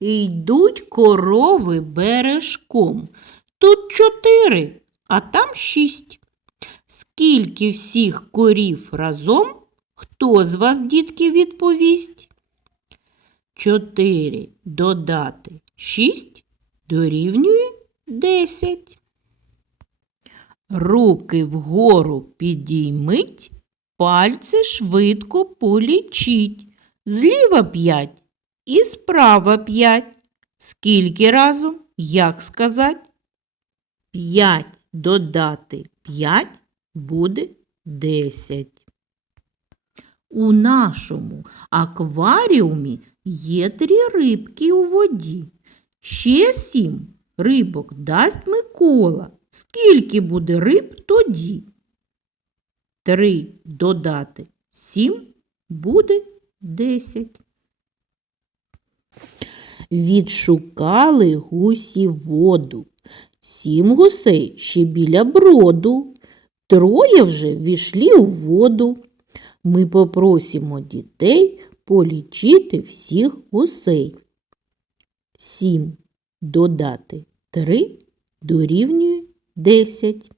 йдуть корови бережком. Тут чотири, а там шість. Скільки всіх корів разом? Хто з вас, дітки, відповість? Чотири додати шість дорівнює десять. Руки вгору підіймить, пальці швидко полічіть. Зліва п'ять і справа п'ять. Скільки разом? Як сказати? П'ять додати п'ять буде десять. У нашому акваріумі є три рибки у воді. Ще сім рибок дасть Микола. Скільки буде риб тоді? Три додати сім буде десять. Відшукали гусі воду. Сім гусей ще біля броду. Троє вже війшли у воду. Ми попросимо дітей полічити всіх гусей. Сім додати три дорівнює десять.